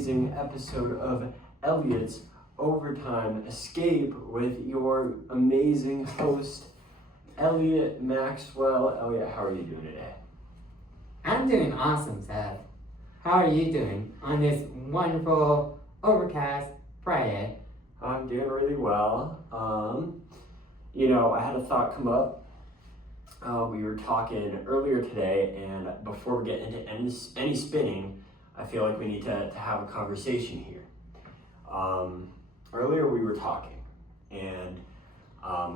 amazing episode of Elliot's Overtime Escape with your amazing host, Elliot Maxwell. Elliot, how are you doing today? I'm doing awesome, Seth. How are you doing on this wonderful overcast Friday? I'm doing really well. I had a thought come up. We were talking earlier today, and before we get into any spinning, I feel like we need to have a conversation here. Earlier we were talking, and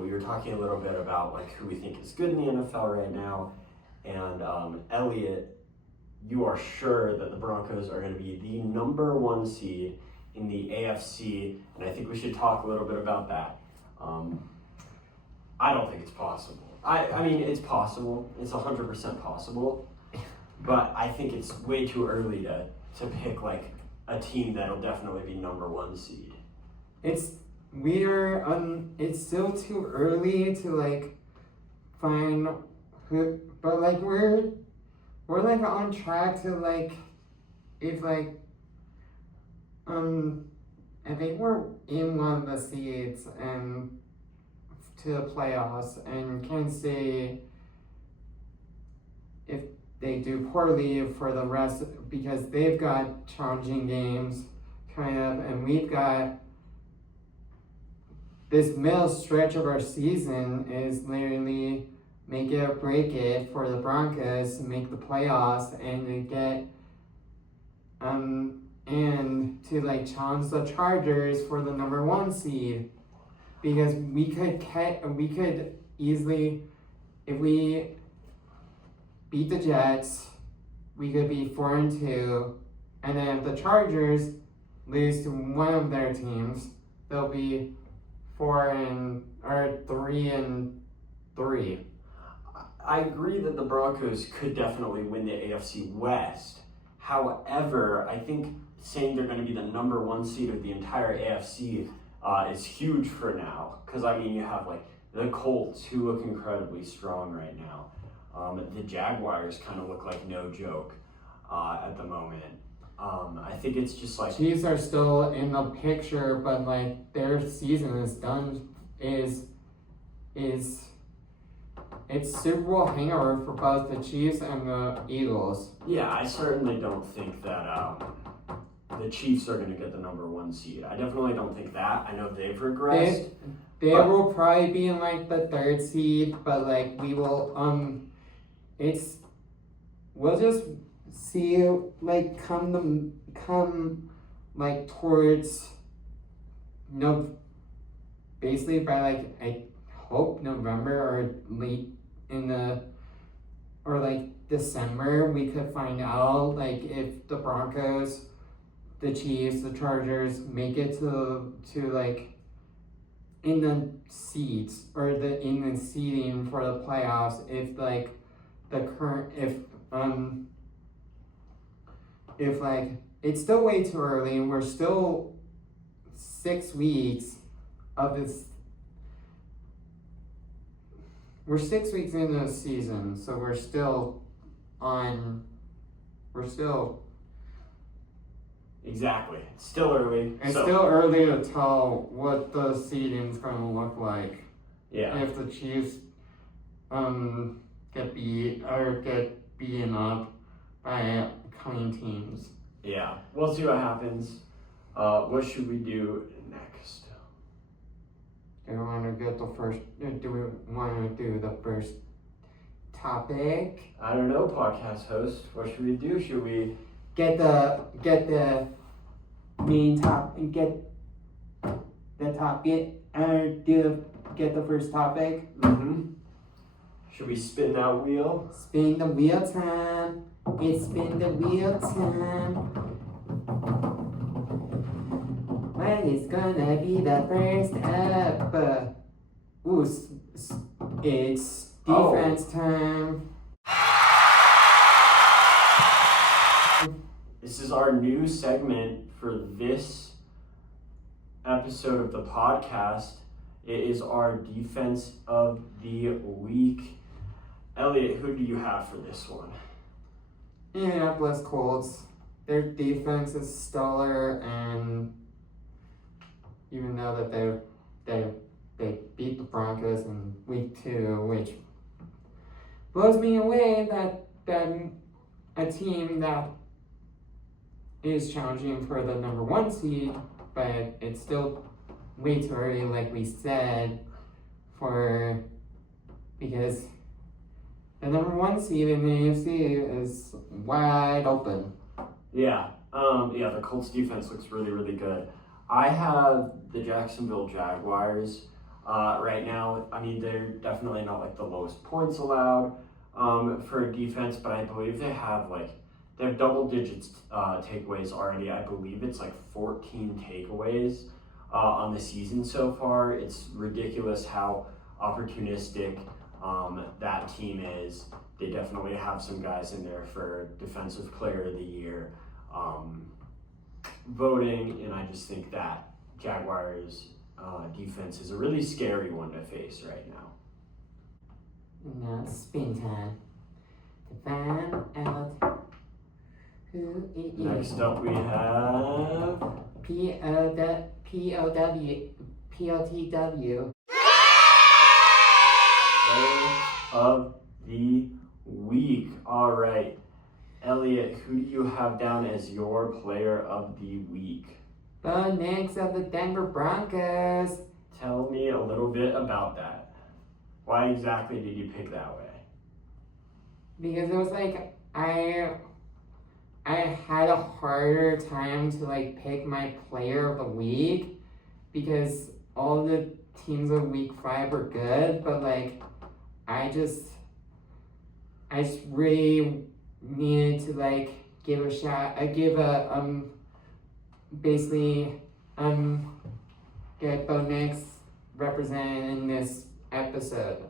we were talking a little bit about like who we think is good in the NFL right now. And Elliot, you are sure that the Broncos are going to be the number one seed in the AFC, and I think we should talk a little bit about that. I don't think it's possible. I mean, it's possible. It's 100% possible. But I think it's way too early to pick like a team that'll definitely be number one seed. It's still too early to like find who, but like we're like on track to like if like I think we're in one of the seeds and to the playoffs, and can't say if they do poorly for the rest because they've got challenging games kind of, and we've got this middle stretch of our season is literally make it or break it for the Broncos to make the playoffs and to get and to like challenge the Chargers for the number one seed, because we could easily, if we beat the Jets, we could be 4-2, and then if the Chargers lose to one of their teams, they'll be 3-3. I agree that the Broncos could definitely win the AFC West. However, I think saying they're going to be the number one seed of the entire AFC is huge for now. Because, I mean, you have, like, the Colts, who look incredibly strong right now. The Jaguars kind of look like no joke at the moment. I think it's just like... Chiefs are still in the picture, but, like, their season is done, it's Super Bowl hangover for both the Chiefs and the Eagles. Yeah, I certainly don't think that the Chiefs are going to get the number one seed. I definitely don't think that. I know they've regressed. They will probably be in like the third seed, but like we will we'll just see like come like towards basically by like I hope November or late or like December, we could find out like if the Broncos, the Chiefs, the Chargers make it to like in the seeds or in the seeding for the playoffs, if like if like it's still way too early and we're still 6 weeks of this. We're 6 weeks into the season, so we're still. Exactly. It's still early. It's still early to tell what the seeding's going to look like. Yeah. If the Chiefs get beaten up by clean teams. Yeah. We'll see what happens. What should we do next? Do we want to do the first topic? I don't know, podcast host. What should we do? Should we get the main top and get the topic and get the first topic? Should we spin that wheel? Spin the wheel time. It's spin the wheel time. What is gonna be the first up? It's defense time. This is our new segment for this episode of the podcast. It is our defense of the week. Elliot, who do you have for this one? Indianapolis Colts. their defense is stellar, and even though that they beat the Broncos in week 2, which blows me away that a team that is challenging for the number 1 seed, but it's still way too early, like we said, because the number 1 seed in the AFC is wide open. Yeah, the Colts defense looks really, really good. I have the Jacksonville Jaguars right now. I mean, they're definitely not like the lowest points allowed for defense, but I believe they have double digits takeaways already. I believe it's like 14 takeaways on the season so far. It's ridiculous how opportunistic that team is. They definitely have some guys in there for Defensive Player of the Year voting, and I just think that Jaguars defense is a really scary one to face right now. Now it's spin time to find out who it is. Next up we have POTW. Player of the Week. All right, Elliot, who do you have down as your Player of the Week? The Knicks of the Denver Broncos. Tell me a little bit about that. Why exactly did you pick that way? Because it was like I had a harder time to pick my Player of the Week because all the teams of week 5 were good, but I just really needed to give a shot. I give a get Bo Nix represented in this episode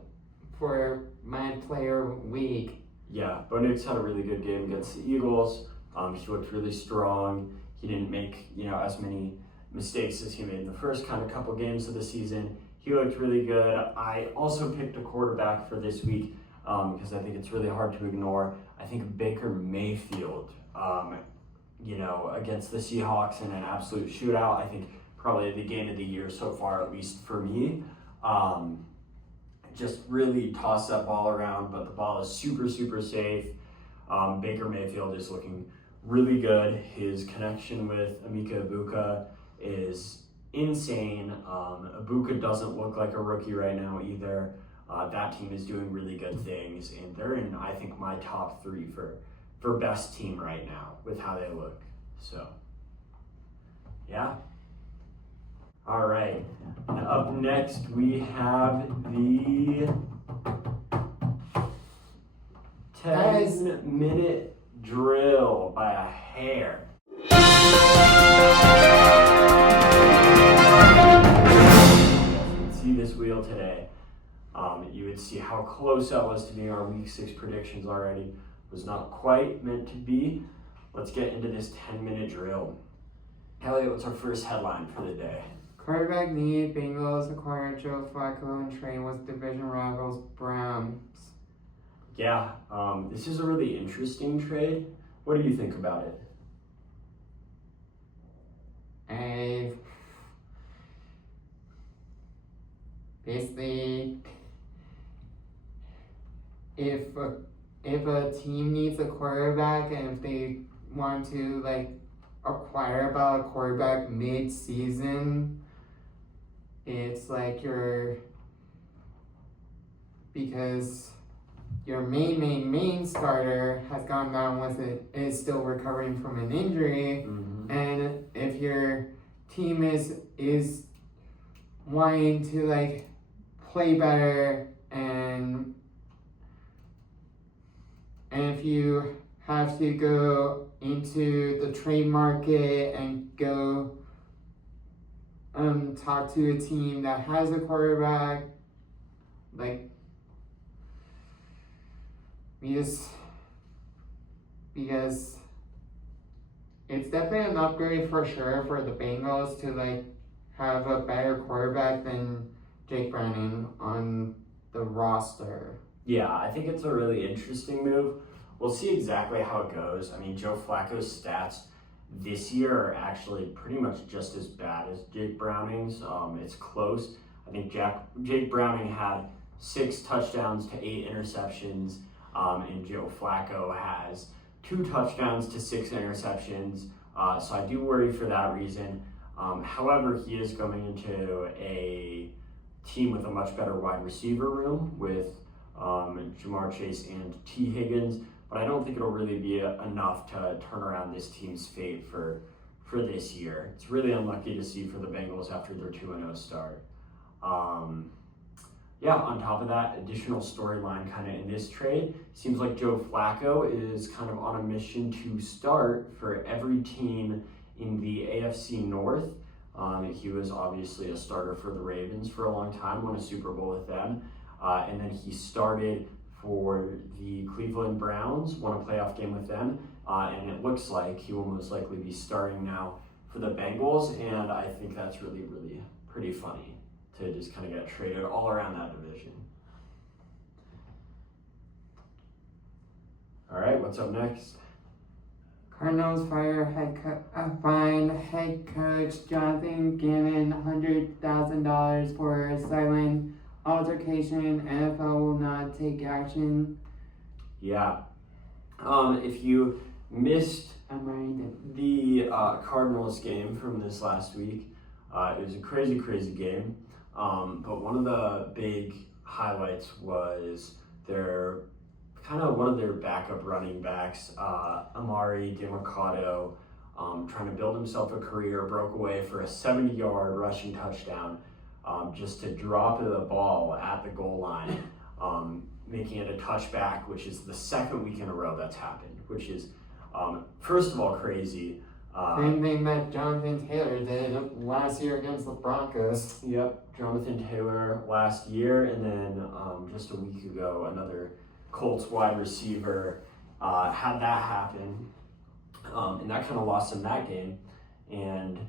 for my Player Week. Yeah, Bo Nix had a really good game against the Eagles. He looked really strong. He didn't make as many mistakes as he made in the first couple games of the season. He looked really good. I also picked a quarterback for this week because I think it's really hard to ignore. I think Baker Mayfield, against the Seahawks in an absolute shootout. I think probably the game of the year so far, at least for me. Just really tossed that ball around, but the ball is super, super safe. Baker Mayfield is looking really good. His connection with Emeka Egbuka is insane. Egbuka doesn't look like a rookie right now either. That team is doing really good things, and they're in, I think, my top 3 for best team right now with how they look. So, yeah. All right. Up next, we have the 10-minute drill by a hair. You can see this wheel today. You would see how close that was to being our week 6 predictions already. Was not quite meant to be. Let's get into this 10-minute drill. Elliot, what's our first headline for the day? Quarterback need, Bengals acquired Joe Flacco and trade with division rivals Browns. Yeah, this is a really interesting trade. What do you think about it? Basically, if a team needs a quarterback and if they want to acquire about a quarterback mid-season, it's because your main starter has gone down with it, is still recovering from an injury, and if your team is wanting to play better, and if you have to go into the trade market and go talk to a team that has a quarterback, because it's definitely an upgrade for sure for the Bengals to have a better quarterback than Jake Browning on the roster. Yeah, I think it's a really interesting move. we'll see exactly how it goes. I mean, Joe Flacco's stats this year are actually pretty much just as bad as Jake Browning's. It's close. I think Jake Browning had 6 touchdowns to 8 interceptions, and Joe Flacco has 2 touchdowns to 6 interceptions. So I do worry for that reason. However, he is going into a team with a much better wide receiver room with Jamar Chase and T. Higgins, but I don't think it'll really be enough to turn around this team's fate for this year. It's really unlucky to see for the Bengals after their 2-0 start. Yeah, on top of that, additional storyline kind of in this trade, seems like Joe Flacco is kind of on a mission to start for every team in the AFC North. He was obviously a starter for the Ravens for a long time, won a Super Bowl with them. And then he started for the Cleveland Browns, won a playoff game with them. And it looks like he will most likely be starting now for the Bengals. And I think that's really, really pretty funny to just kind of get traded all around that division. All right, what's up next? Cardinals fine head coach Jonathan Gannon $100,000 for a silent altercation. NFL will not take action. Yeah. If you missed the Cardinals game from this last week, it was a crazy, crazy game. But one of the big highlights was one of their backup running backs, Amari DiMercato, trying to build himself a career, broke away for a 70-yard rushing touchdown, just to drop the ball at the goal line, making it a touchback, which is the second week in a row that's happened, which is, first of all, crazy. Same thing that Jonathan Taylor did last year against the Broncos. Yep, Jonathan Taylor last year, and then just a week ago, another Colts wide receiver had that happen, and that kind of lost him that game. And,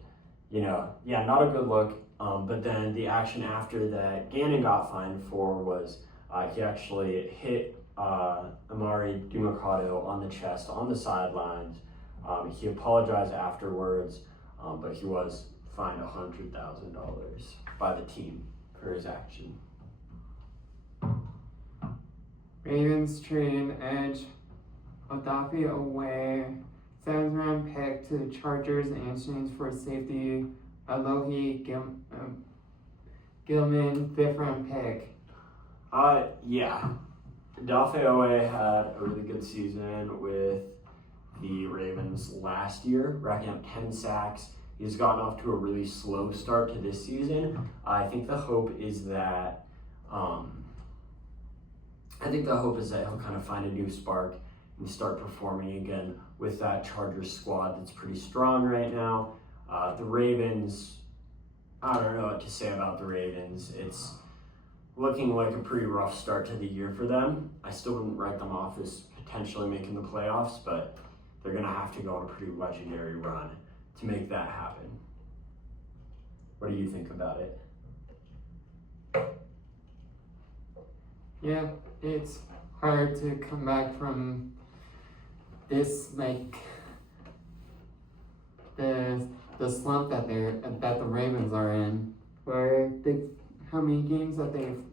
not a good look. But then the action after that Gannon got fined for was he actually hit Amari DiMercato on the chest on the sidelines. He apologized afterwards, but he was fined $100,000 by the team for his action. Ravens trade edge Odafe away, 7th-round pick to the Chargers in exchange for safety Alohi Gilman, 5th-round pick. Yeah. Odafe Owe had a really good season with the Ravens last year, racking up 10 sacks. He's gotten off to a really slow start to this season. I think the hope is that he'll kind of find a new spark and start performing again with that Chargers squad that's pretty strong right now. The Ravens, I don't know what to say about the Ravens. It's looking like a pretty rough start to the year for them. I still wouldn't write them off as potentially making the playoffs, but they're going to have to go on a pretty legendary run to make that happen. What do you think about it? Yeah, it's hard to come back from this, the slump that the Ravens are in, where how many games that they've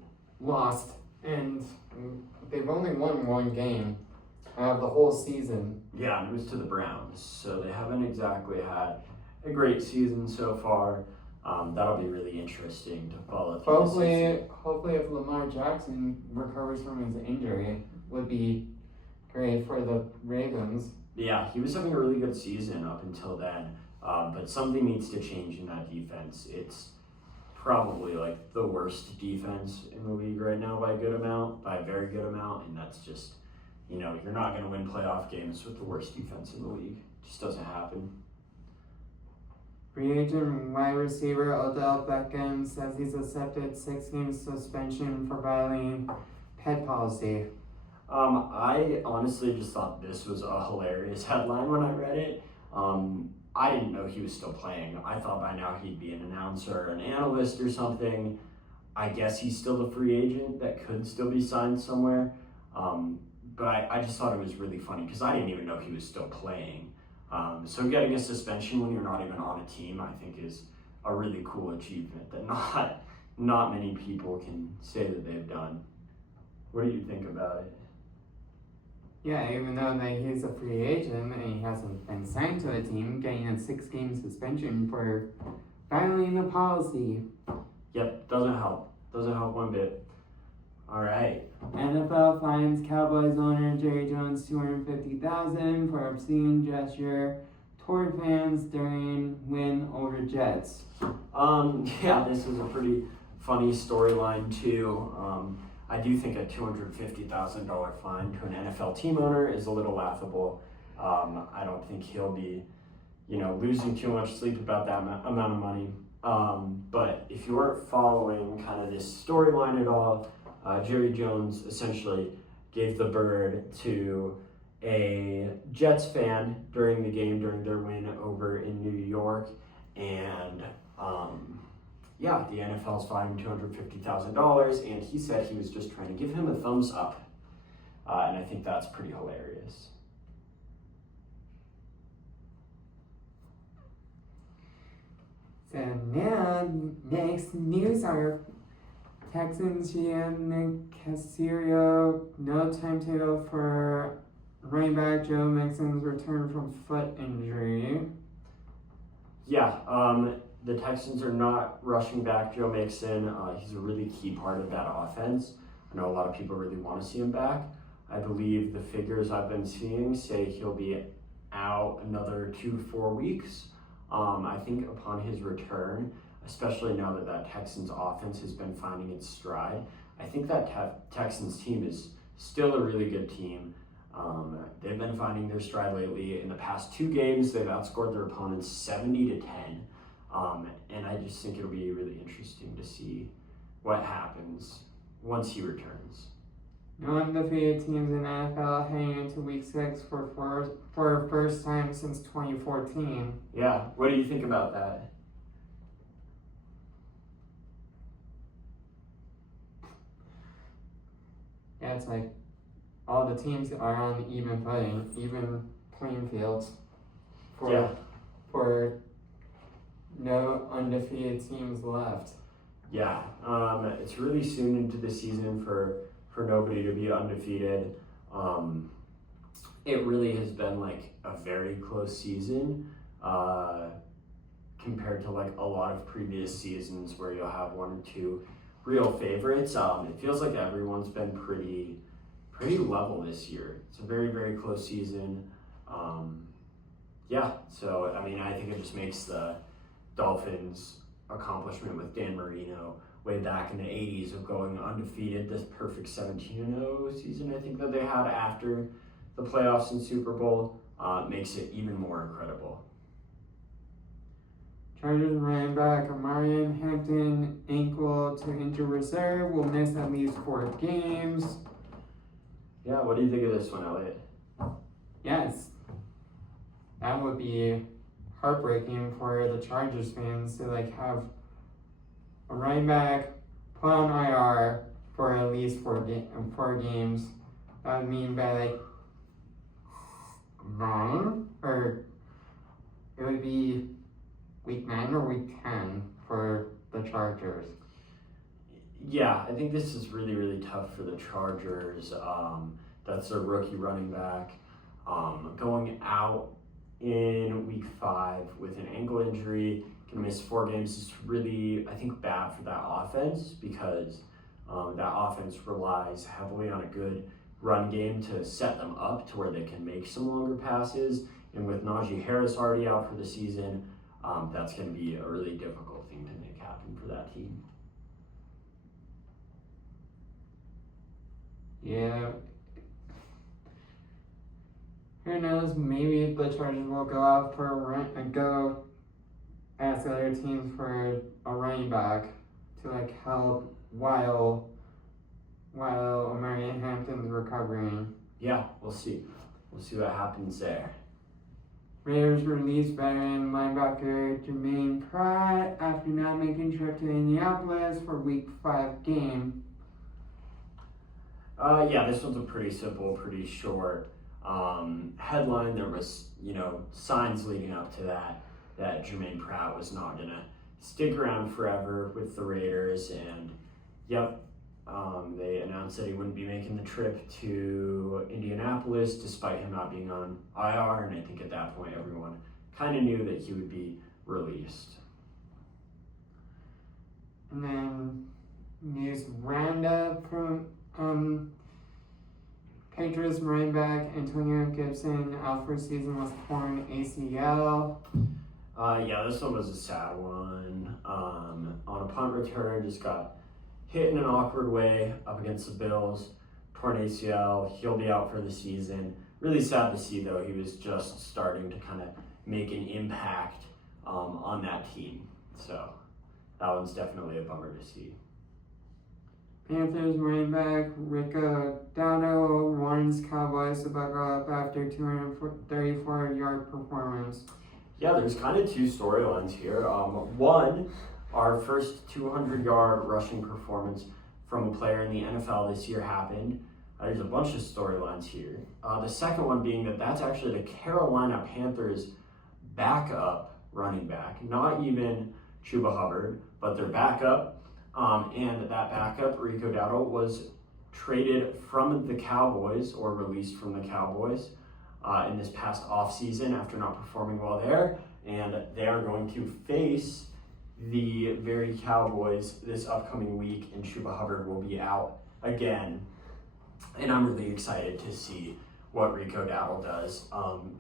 lost, and they've only won 1 game out of the whole season. Yeah, it was to the Browns, so they haven't exactly had a great season so far. That'll be really interesting to follow through. Hopefully, if Lamar Jackson recovers from his injury, would be great for the Ravens. Yeah, he was having a really good season up until then, but something needs to change in that defense. It's probably like the worst defense in the league right now by a very good amount, and that's just, you're not going to win playoff games with the worst defense in the league. It just doesn't happen. Free agent wide receiver Odell Beckham says he's accepted 6-game suspension for violating pet policy. I honestly just thought this was a hilarious headline when I read it. I didn't know he was still playing. I thought by now he'd be an announcer, an analyst or something. I guess he's still a free agent that could still be signed somewhere. but I just thought it was really funny because I didn't even know he was still playing. So getting a suspension when you're not even on a team, I think, is a really cool achievement that not many people can say that they've done. What do you think about it? Yeah, even though like he's a free agent and he hasn't been signed to a team, getting a 6-game suspension for violating the policy. Yep, doesn't help. Doesn't help one bit. All right. NFL fines Cowboys owner Jerry Jones $250,000 for obscene gesture toward fans during win over Jets. Yeah, this was a pretty funny storyline too. I do think a $250,000 fine to an NFL team owner is a little laughable. I don't think he'll be, losing too much sleep about that amount of money. But if you weren't following kind of this storyline at all, Jerry Jones essentially gave the bird to a Jets fan during the game, during their win over in New York. And the NFL's fined him $250,000, and he said he was just trying to give him a thumbs up. And I think that's pretty hilarious. So now, next news are Texans GM Nick Caserio, no timetable for running back Joe Mixon's return from foot injury. Yeah, the Texans are not rushing back Joe Mixon. He's a really key part of that offense. I know a lot of people really want to see him back. I believe the figures I've been seeing say he'll be out another 2 to 4 weeks. I think upon his return, especially now that Texans offense has been finding its stride, I think that Texans team is still a really good team. They've been finding their stride lately. In the past 2 games, they've outscored their opponents 70-10. And I just think it'll be really interesting to see what happens once he returns. No undefeated teams in NFL heading into week 6 for first time since 2014. Yeah, what do you think about that? Yeah, it's like all the teams are on even footing, even playing fields for no undefeated teams left. Yeah, it's really soon into the season for nobody to be undefeated. It really has been like a very close season compared to like a lot of previous seasons where you'll have 1 or 2 real favorites. It feels like everyone's been pretty level this year. It's a very, very close season. So I mean, I think it just makes the Dolphins' accomplishment with Dan Marino way back in the 80s of going undefeated, this perfect 17-0 season I think that they had after the playoffs and Super Bowl, makes it even more incredible. Chargers running back Amarian Hampton, ankle to injured reserve, will miss at least 4 games. Yeah, what do you think of this one, Elliot? Yes, that would be heartbreaking for the Chargers fans to like have a running back put on IR for at least 4 games. That would mean by like 9, or it would be week 9 or week 10 for the Chargers. Yeah, I think this is really, really tough for the Chargers. That's their rookie running back. Going out in week 5 with an ankle injury, gonna miss 4 games is really, I think, bad for that offense because that offense relies heavily on a good run game to set them up to where they can make some longer passes. And with Najee Harris already out for the season, that's going to be a really difficult thing to make happen for that team. Yeah. Who knows? Maybe the Chargers will go out for go ask other teams for a running back to like help while Amarian Hampton's recovering. Yeah, we'll see. We'll see what happens there. Raiders released veteran linebacker Jermaine Pratt after not making trip to Indianapolis for week 5 game. Yeah, this one's a pretty simple, pretty short headline. There was, signs leading up to that Jermaine Pratt was not gonna stick around forever with the Raiders, and yep, they announced that he wouldn't be making the trip to Indianapolis despite him not being on IR, and I think at that point everyone kind of knew that he would be released. And then news roundup from Patriots running back Antonio Gibson out for season with torn ACL. Yeah, this one was a sad one. On a punt return, just got hit in an awkward way up against the Bills. Torn ACL. He'll be out for the season. Really sad to see, though. He was just starting to kind of make an impact on that team. So that one's definitely a bummer to see. Panthers running back Rico Dowdle warns Cowboys to buckle up after 234-yard performance. Yeah, there's kind of two storylines here. One, our first 200-yard rushing performance from a player in the NFL this year happened. There's a bunch of storylines here. The second one being that that's actually the Carolina Panthers' backup running back, not even Chuba Hubbard, but their backup. And that backup, Rico Dowdle, was traded from the Cowboys or released from the Cowboys in this past offseason after not performing well there. And they are going to face the very Cowboys this upcoming week, and Chuba Hubbard will be out again. And I'm really excited to see what Rico Dowdle does,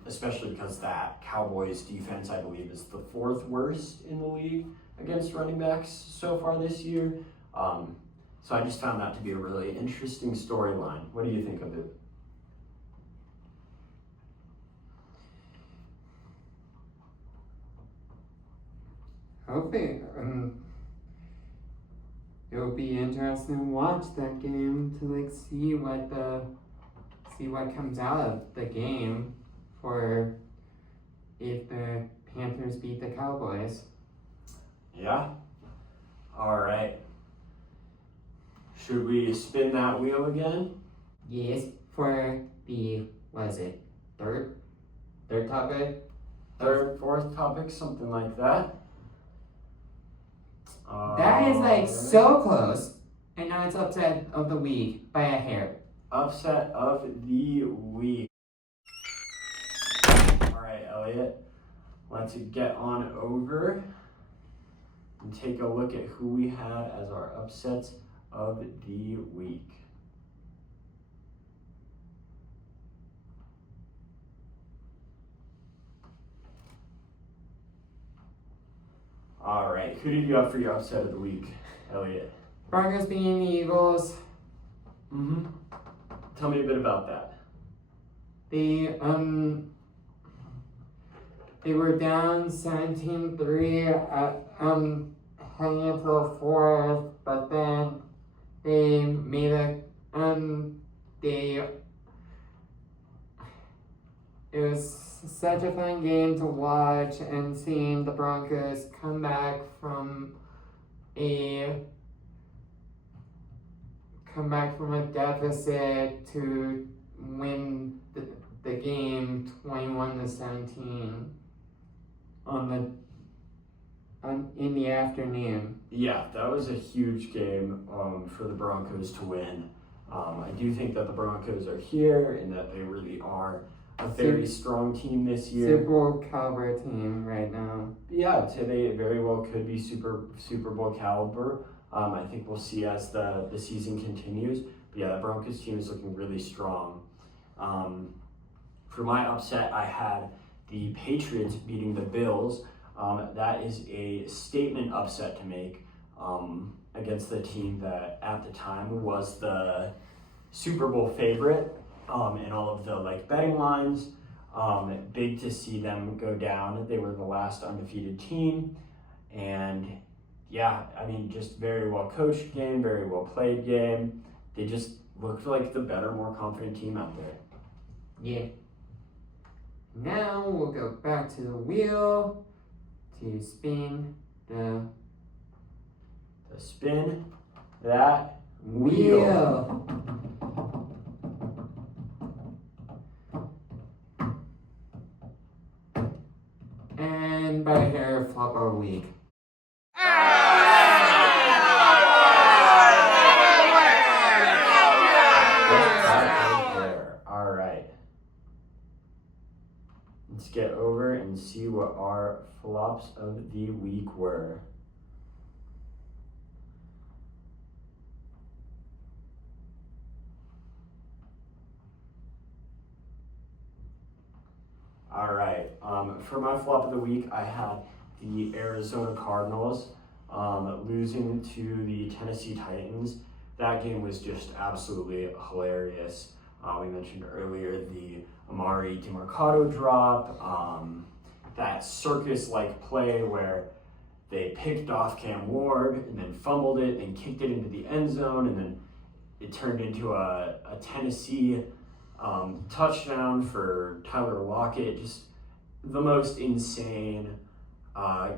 especially because that Cowboys defense, I believe, is the fourth worst in the league against running backs so far this year. So I just found that to be a really interesting storyline. What do you think of it? Hopefully, it'll be interesting to watch that game to see what comes out of the game for if the Panthers beat the Cowboys. Yeah. All right. Should we spin that wheel again? Yes, for the third topic? Third, fourth topic, something like that. That is so close, and now it's upset of the week by a hair. Upset of the week. All right, Elliot, let's get on over and take a look at who we had as our upsets of the week. All right, who did you have for your upset of the week, Elliot? Broncos beating the Eagles. Mm-hmm. Tell me a bit about that. They were down 17-3 heading into the fourth, but then they made it was such a fun game to watch, and seeing the Broncos come back from a deficit to win the game 21-17 in the afternoon. Yeah, that was a huge game for the Broncos to win. I do think that the Broncos are here and that they really are a very strong team this year. Super Bowl caliber team right now. Yeah, I'd say they very well could be Super Bowl caliber. I think we'll see as the season continues. But yeah, the Broncos team is looking really strong. For my upset, I had the Patriots beating the Bills. That is a statement upset to make against the team that at the time was the Super Bowl favorite in all of the betting lines. Big to see them go down. They were the last undefeated team, and yeah, I mean, just very well coached game, very well played game. They just looked like the better, more confident team out there. Yeah. Now we'll go back to the wheel to spin spin that wheel. win by a hair, flop of the week. All right. Let's get over and see what our flops of the week were. All right. For my flop of the week, I had the Arizona Cardinals losing to the Tennessee Titans. That game was just absolutely hilarious. We mentioned earlier the Amari DeMarcado drop, that circus-like play where they picked off Cam Ward and then fumbled it and kicked it into the end zone, and then it turned into a Tennessee touchdown for Tyler Lockett. Just the most insane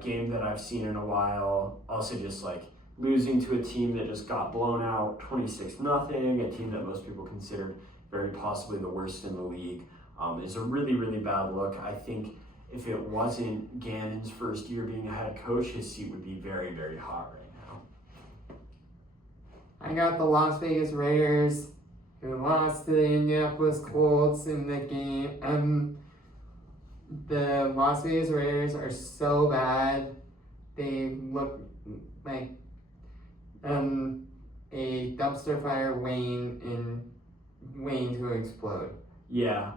game that I've seen in a while. Also just like losing to a team that just got blown out 26-0, a team that most people considered very possibly the worst in the league, is a really, really bad look. I think if it wasn't Gannon's first year being a head coach, his seat would be very, very hot right now. I got the Las Vegas Raiders, who lost to the Indianapolis Colts in the game. The Las Vegas Raiders are so bad. They look like a dumpster fire waiting to explode. Yeah,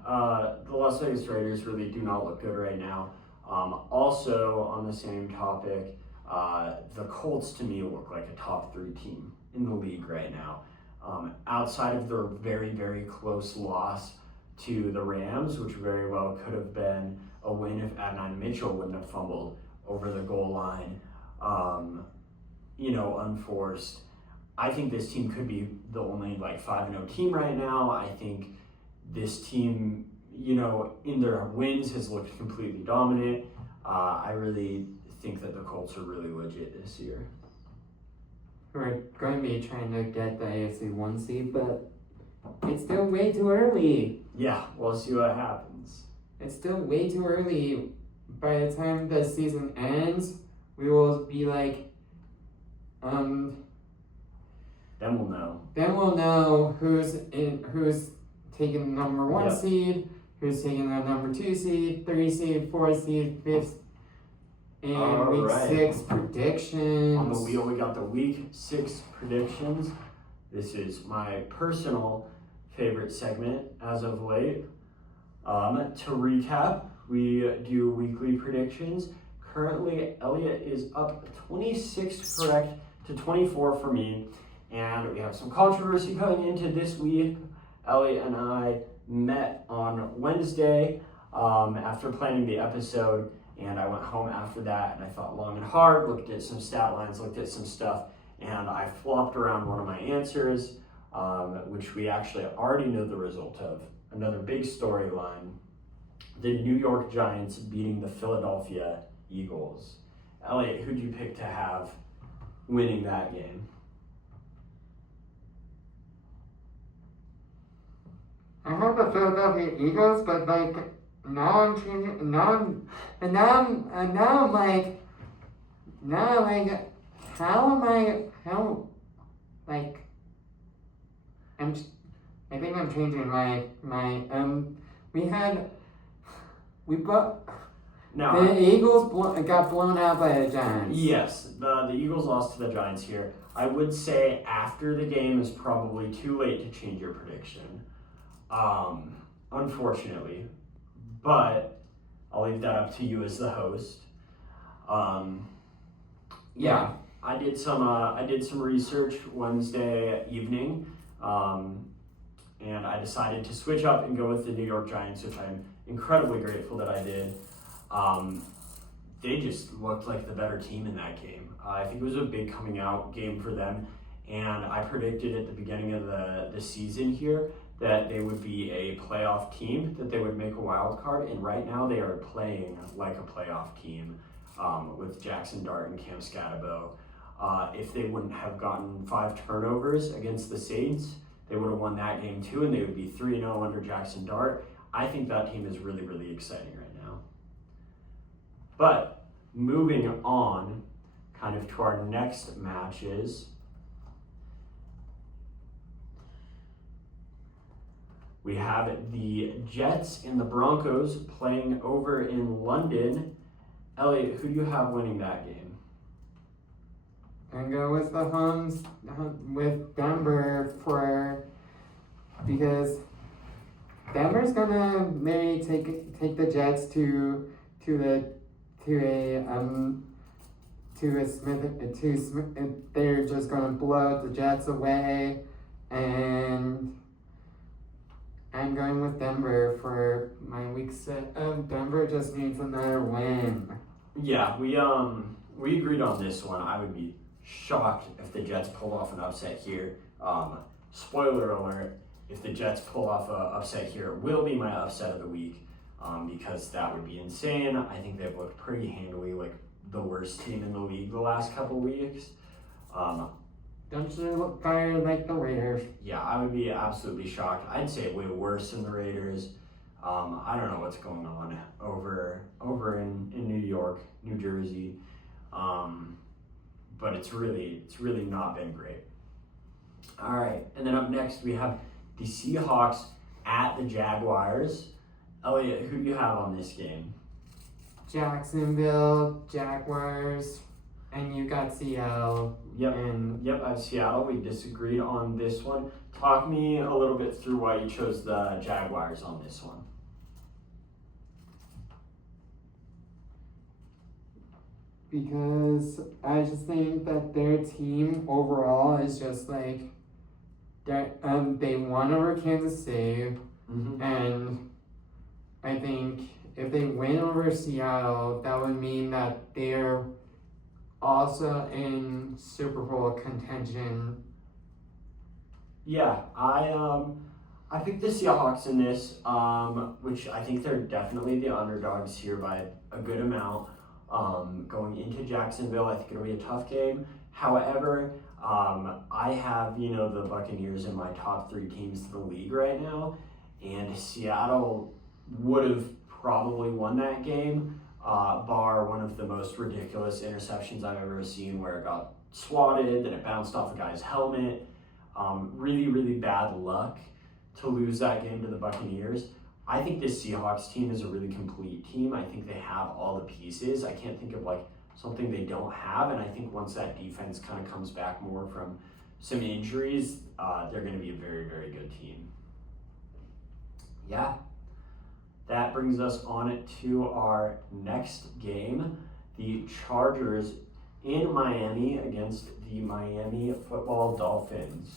the Las Vegas Raiders really do not look good right now. Also, on the same topic, the Colts to me look like a top 3 team in the league right now. Outside of their very, very close loss to the Rams, which very well could have been a win if Adnan Mitchell wouldn't have fumbled over the goal line, unforced. I think this team could be the only 5-0 team right now. I think this team, in their wins has looked completely dominant. I really think that the Colts are really legit this year. We're going to be trying to get the AFC 1 seed, but it's still way too early. Yeah, we'll see what happens. It's still way too early. By the time the season ends, we will be Then we'll know. Then we'll know who's taking the number 1 Yep. seed, who's taking the number 2 seed, 3 seed, 4 seed, 5th, and All week right. 6 predictions. On the wheel, we got the week 6 predictions. This is my personal favorite segment as of late. To recap, we do weekly predictions. Currently, Elliot is up 26 correct to 24 for me. And we have some controversy coming into this week. Elliot and I met on Wednesday after planning the episode, and I went home after that and I thought long and hard, looked at some stat lines, looked at some stuff, and I flopped around one of my answers, which we actually already know the result of. Another big storyline, the New York Giants beating the Philadelphia Eagles. Elliot, who'd you pick to have winning that game? I have the Philadelphia Eagles, but now I'm changing. Now I'm like, how am I? I think I'm changing Now, the Eagles got blown out by the Giants. yes, the Eagles lost to the Giants here. I would say after the game is probably too late to change your prediction. Unfortunately, but I'll leave that up to you as the host. Yeah. I did some research Wednesday evening, and I decided to switch up and go with the New York Giants, which I'm incredibly grateful that I did. They just looked like the better team in that game. I think it was a big coming out game for them, and I predicted at the beginning of the season here that they would be a playoff team, that they would make a wild card, and right now they are playing like a playoff team with Jackson Dart and Cam Scatterbo. If they wouldn't have gotten 5 turnovers against the Saints, they would have won that game too, and they would be 3-0 under Jackson Dart. I think that team is really, really exciting right now. But moving on kind of to our next matches. We have the Jets and the Broncos playing over in London. Elliot, who do you have winning that game? And go with the Huns with Denver because Denver's gonna maybe take the Jets to Smith. They're just gonna blow the Jets away, and I'm going with Denver for my week 6. Denver just needs another win. Yeah, we agreed on this one. I would be shocked if the Jets pull off an upset here. Spoiler alert, if the Jets pull off an upset here, it will be my upset of the week, because that would be insane. I think they've looked pretty handily like the worst team in the league the last couple weeks. Don't you look tired like the Raiders? Yeah, I would be absolutely shocked. I'd say way worse than the Raiders. I don't know what's going on over in New York, New Jersey, but it's really not been great. All right, and then up next we have the Seahawks at the Jaguars. Elliot, who do you have on this game? Jacksonville, Jaguars, and you got Seattle. Yep, And I have Seattle. We disagreed on this one. Talk me a little bit through why you chose the Jaguars on this one. because I just think that their team overall is just like they won over Kansas City, Mm-hmm. and I think if they win over Seattle, that would mean that they're also in Super Bowl contention. Yeah, I think the Seahawks in this, which I think they're definitely the underdogs here by a good amount. Going into Jacksonville, I think it'll be a tough game. However, I have the Buccaneers in my top 3 teams in the league right now, and Seattle would have probably won that game, bar one of the most ridiculous interceptions I've ever seen, where it got swatted, then it bounced off a guy's helmet. Really bad luck to lose that game to the Buccaneers. I think this Seahawks team is a really complete team. I think they have all the pieces. I can't think of something they don't have, and I think once that defense kind of comes back more from some injuries, they're going to be a very good team. Yeah, that brings us on to our next game, the Chargers in Miami against the Miami Football Dolphins.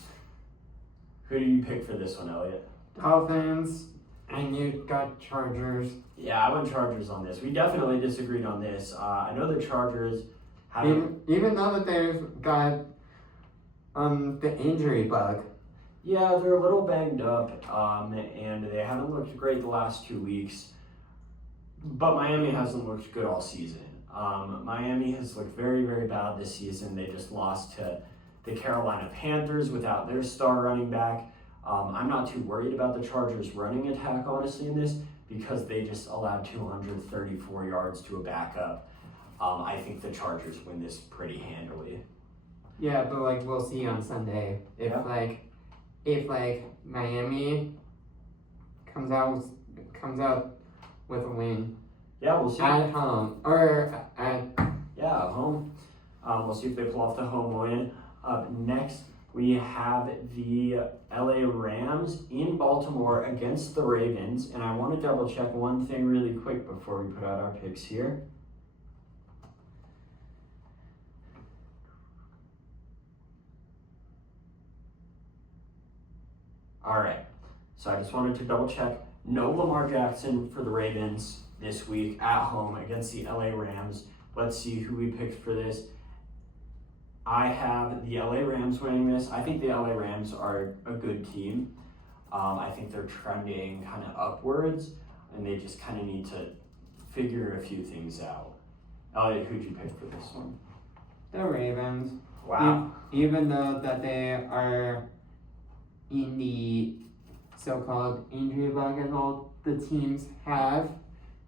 Who do you pick for this one, Elliot? Dolphins, and you got Chargers. Yeah, I went Chargers on this. We definitely disagreed on this. I know the Chargers have... Even though that they've got the injury bug. Yeah, they're a little banged up, and they haven't looked great the last 2 weeks. But Miami hasn't looked good all season. Miami has looked very bad this season. They just lost to the Carolina Panthers without their star running back. I'm not too worried about the Chargers' running attack, honestly, in this, because they just allowed 234 yards to a backup. I think the Chargers win this pretty handily. Yeah, but we'll see on Sunday if Miami comes out with a win. Yeah, we'll see. At home or at home. We'll see if they pull off the home win. Up next, we have the LA Rams in Baltimore against the Ravens. And I want to double check one thing really quick before we put out our picks here. All right, so I just wanted to double check. No Lamar Jackson for the Ravens this week at home against the LA Rams. Let's see who we picked for this. I have the LA Rams winning this. I think the LA Rams are a good team. I think they're trending kind of upwards, and they just kind of need to figure a few things out. Elliot, who'd you pick for this one? the Ravens. Wow. Even though that they are in the so-called injury bug as all the teams have,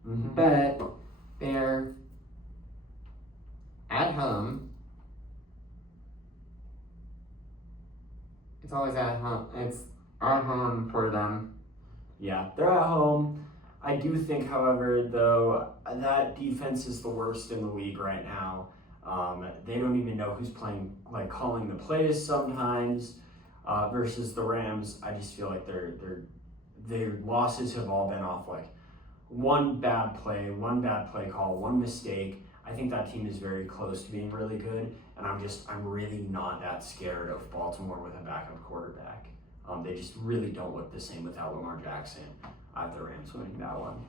Mm-hmm. but they're at home. It's always at home. It's at home for them. Yeah, they're at home. I do think, however, though, that defense is the worst in the league right now. They don't even know who's playing, like calling the plays sometimes. Versus the Rams, I just feel like their losses have all been off like one bad play call, one mistake. I think that team is very close to being really good, and I'm really not that scared of Baltimore with a backup quarterback. They just really don't look the same without Lamar Jackson. I have the Rams winning that one.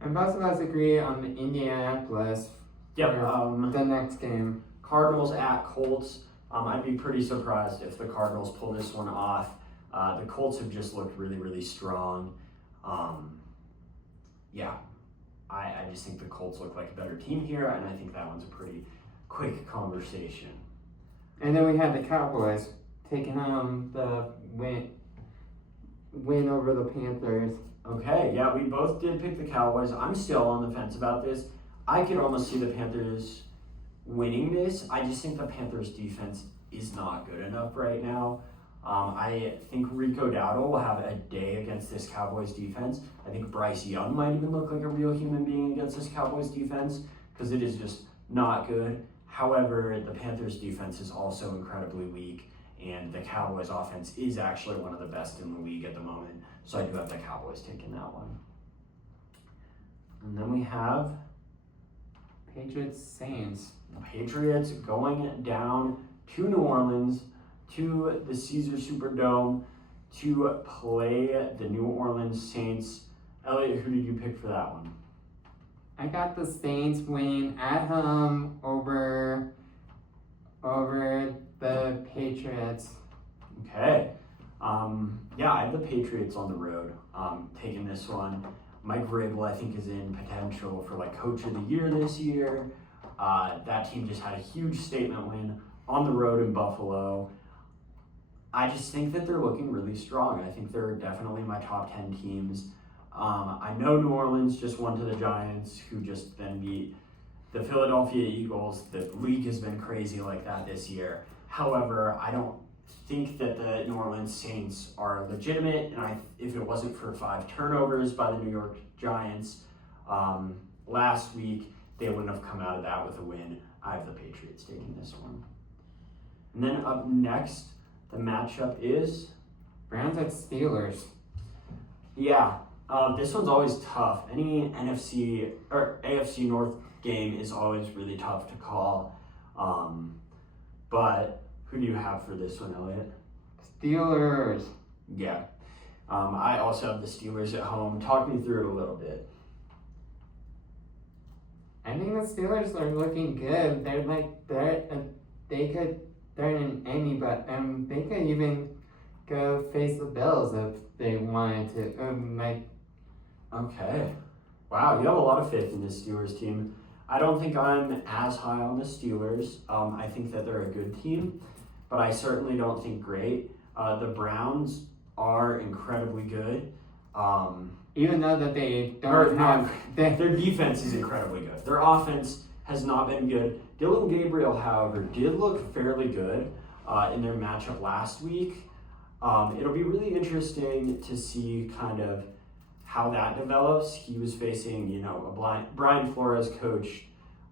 And both of us agree on Indianapolis. Yep. The next game. Cardinals at Colts. I'd be pretty surprised if the Cardinals pull this one off. The Colts have just looked really, really strong. I just think the Colts look like a better team here, and I think that one's a pretty quick conversation. And then we had the Cowboys taking home the win over the Panthers. Okay, yeah, we both did pick the Cowboys. I'm still on the fence about this. I could almost see the Panthers winning this. I just think the Panthers defense is not good enough right now. I think Rico Dowdle will have a day against this Cowboys defense. I think Bryce Young might even look like a real human being against this Cowboys defense because it is just not good. However, the Panthers defense is also incredibly weak, and the Cowboys offense is actually one of the best in the league at the moment. So I do have the Cowboys taking that one. And then we have Patriots Saints. the Patriots going down to New Orleans, to the Caesar Superdome, to play the New Orleans Saints. Elliot, who did you pick for that one? I got the Saints winning at home over the Patriots. Okay. I have the Patriots on the road taking this one. Mike Vrabel, I think, is in potential for like Coach of the Year this year. That team just had a huge statement win on the road in Buffalo. I just think that they're looking really strong. I think they're definitely my top 10 teams. I know New Orleans just won to the Giants, who just then beat the Philadelphia Eagles. The league has been crazy like that this year. However, I don't think that the New Orleans Saints are legitimate, and if it wasn't for 5 turnovers by the New York Giants last week, they wouldn't have come out of that with a win. I have the Patriots taking this one. And then up next, the matchup is Browns at Steelers. Yeah, this one's always tough. Any NFC or AFC North game is always really tough to call. But who do you have for this one, Elliot? Steelers. Yeah. I also have the Steelers at home. Talk me through it a little bit. I think the Steelers are looking good. They're in any, but they could even go face the Bills if they wanted to. Okay. Wow, you have a lot of faith in this Steelers team. I don't think I'm as high on the Steelers. I think that they're a good team, but I certainly don't think great. The Browns are incredibly good. Even though that they don't have their defense is incredibly good. Their offense has not been good. Dylan Gabriel, however, did look fairly good in their matchup last week. It'll be really interesting to see kind of how that develops. He was facing, a Brian Flores coach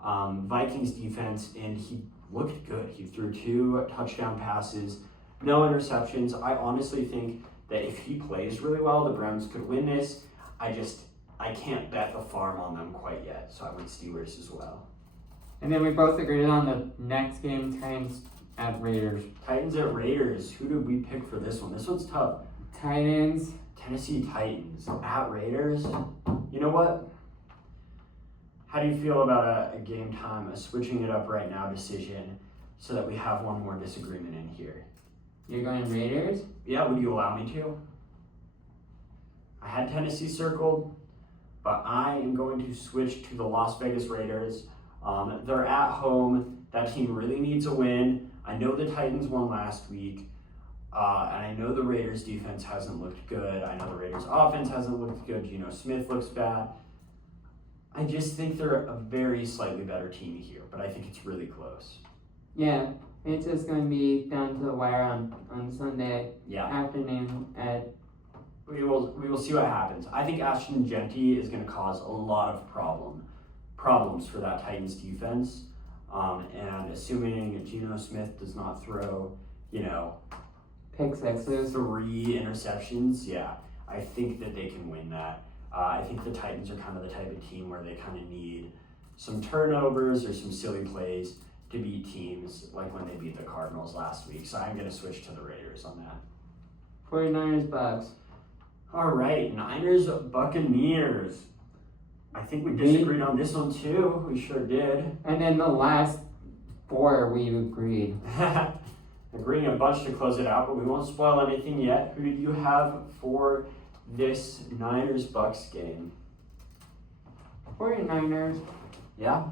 Vikings defense, and he looked good. He threw 2 touchdown passes, no interceptions. I honestly think that if he plays really well, the Browns could win this. I can't bet the farm on them quite yet, so I went Steelers as well. And then we both agreed on the next game, Titans at Raiders. Titans at Raiders. Who did we pick for this one? This one's tough. Titans. Tennessee Titans at Raiders. You know what? How do you feel about a game time, a switching it up right now decision so that we have one more disagreement in here? You're going Raiders? Yeah, would you allow me to? I had Tennessee circled, but I am going to switch to the Las Vegas Raiders. They're at home. That team really needs a win. I know the Titans won last week, and I know the Raiders defense hasn't looked good. I know the Raiders offense hasn't looked good. Smith looks bad. I just think they're a very slightly better team here, but I think it's really close. Yeah, it's just going to be down to the wire on Sunday Yeah. afternoon at. We will see what happens. I think Ashton Genty is going to cause a lot of problems for that Titans defense. And assuming Geno Smith does not throw, Pick sixes. 3 interceptions, yeah, I think that they can win that. I think the Titans are kind of the type of team where they kind of need some turnovers or some silly plays to beat teams, like when they beat the Cardinals last week. So I'm going to switch to the Raiders on that. 49ers Bucks. All right, Niners Buccaneers. I think we disagreed on this one too. We sure did. And then the last 4 we agreed. Agreeing a bunch to close it out, but we won't spoil anything yet. Who did you have for this Niners Bucks game? 49ers. Yeah.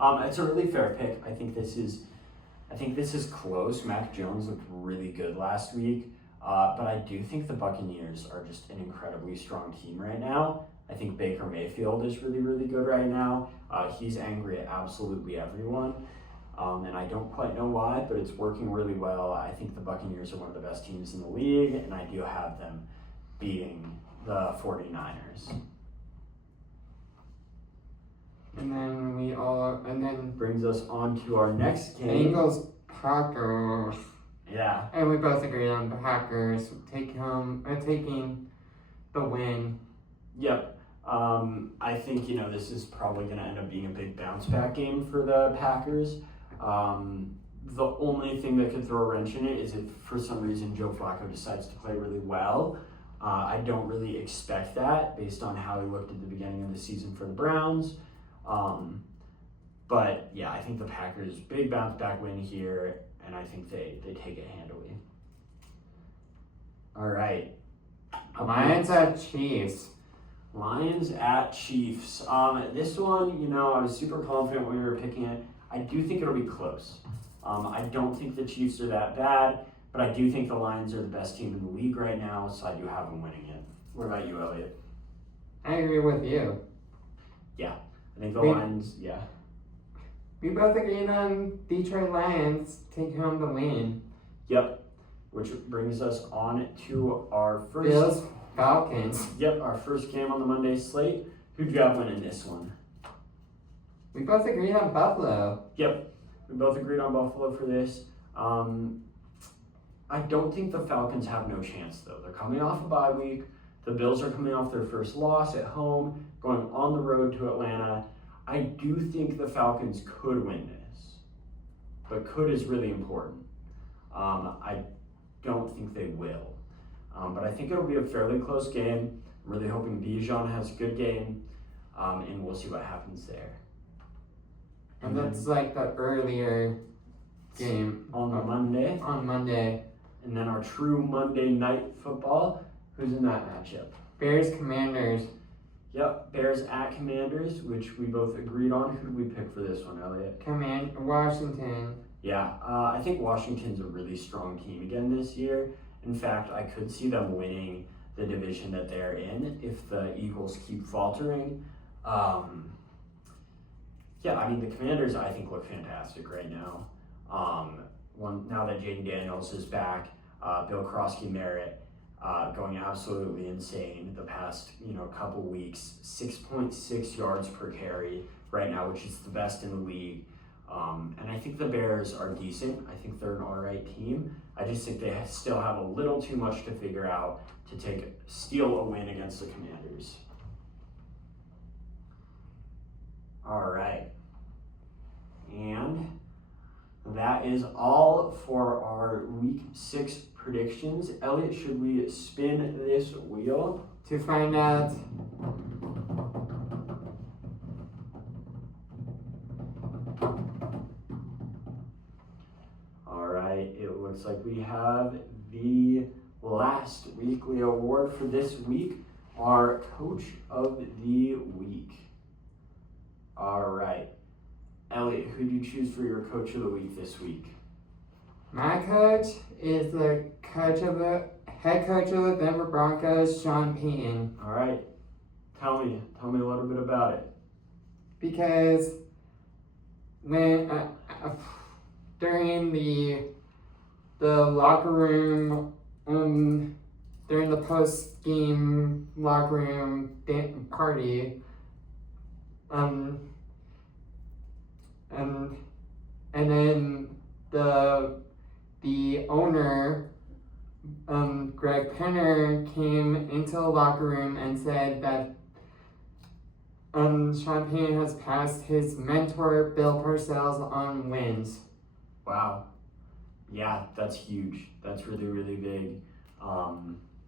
It's a really fair pick. I think this is close. Mac Jones looked really good last week. But I do think the Buccaneers are just an incredibly strong team right now. I think Baker Mayfield is really, really good right now. He's angry at absolutely everyone. And I don't quite know why, but it's working really well. I think the Buccaneers are one of the best teams in the league, and I do have them beating the 49ers. And then Brings us on to our next game. Bengals Packers. Yeah. And we both agreed on the Packers taking the win. Yep. I think, this is probably going to end up being a big bounce back game for the Packers. The only thing that could throw a wrench in it is if for some reason Joe Flacco decides to play really well. I don't really expect that based on how he looked at the beginning of the season for the Browns. But yeah, I think the Packers, big bounce back win here, and I think they take it handily. All right. Lions at Chiefs. Lions at Chiefs. This one, I was super confident when we were picking it. I do think it'll be close. I don't think the Chiefs are that bad, but I do think the Lions are the best team in the league right now, so I do have them winning it. What about you, Elliot? I agree with you. I think the Lions, yeah. We both agreed on Detroit Lions taking home the win. Yep. Which brings us on to our first... Bills Falcons. Yep, our first game on the Monday slate. Who'd you have winning this one? We both agreed on Buffalo. Yep, we both agreed on Buffalo for this. I don't think the Falcons have no chance, though. They're coming off a bye week. The Bills are coming off their first loss at home, going on the road to Atlanta. I do think the Falcons could win this, but could is really important. I don't think they will, but I think it'll be a fairly close game. I'm really hoping Bijan has a good game, and we'll see what happens there. And that's like the earlier game. On Monday. On Monday. And then our true Monday night football. Who's in that matchup? Bears Commanders. Yep, Bears at Commanders, which we both agreed on. Who did we pick for this one, Elliot? Washington. Yeah, I think Washington's a really strong team again this year. In fact, I could see them winning the division that they're in if the Eagles keep faltering. Yeah, I mean, the Commanders, I think, look fantastic right now. Now that Jaden Daniels is back, Bill Krosky-Merritt going absolutely insane the past, couple weeks. 6.6 yards per carry right now, which is the best in the league. And I think the Bears are decent. I think they're an all right team. I just think they still have a little too much to figure out to steal a win against the Commanders. All right. And that is all for our Week 6 predictions. Elliot, should we spin this wheel? To find out All right, it looks like we have the last weekly award for this week, our Coach of the Week. All right. Elliot, who do you choose for your Coach of the Week this week? my coach is the head coach of the Denver Broncos, Sean Payton. All right. Tell me a little bit about it. because when during the locker room during the post game locker room party and then the owner Greg Penner came into the locker room and said that Sean Payton has passed his mentor Bill Parcells on wins. Wow. Yeah, that's huge. That's really, really big.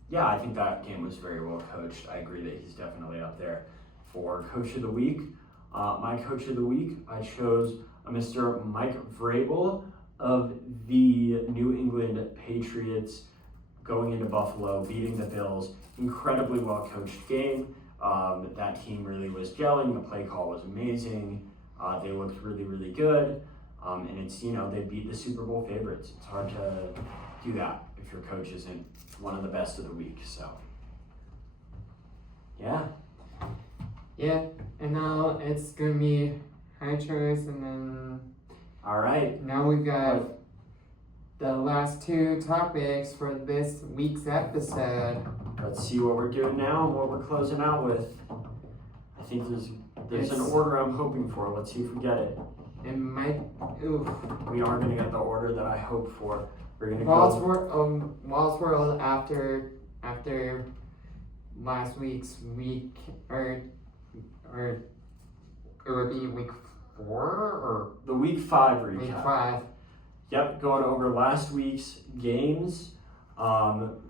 Yeah, I think that game was very well coached. I agree that he's definitely up there for Coach of the Week. My Coach of the Week, I chose Mr. Mike Vrabel of the New England Patriots going into Buffalo, beating the Bills. Incredibly well coached game. That team really was gelling. The play call was amazing. They looked really, really good. And it's, they beat the Super Bowl favorites. It's hard to do that if your coach isn't one of the best of the week. So, yeah. Yeah, and now it's going to be high choice, and then... All right. Now we've got the last two topics for this week's episode. Let's see what we're doing now and what we're closing out with. I think there's an order I'm hoping for. Let's see if we get it. It might. Oof. We are going to get the order that I hope for. We're going to Wall's World after last week's week, or it would be week 4 or the week 5 recap. Week 5. Yep, going over last week's games.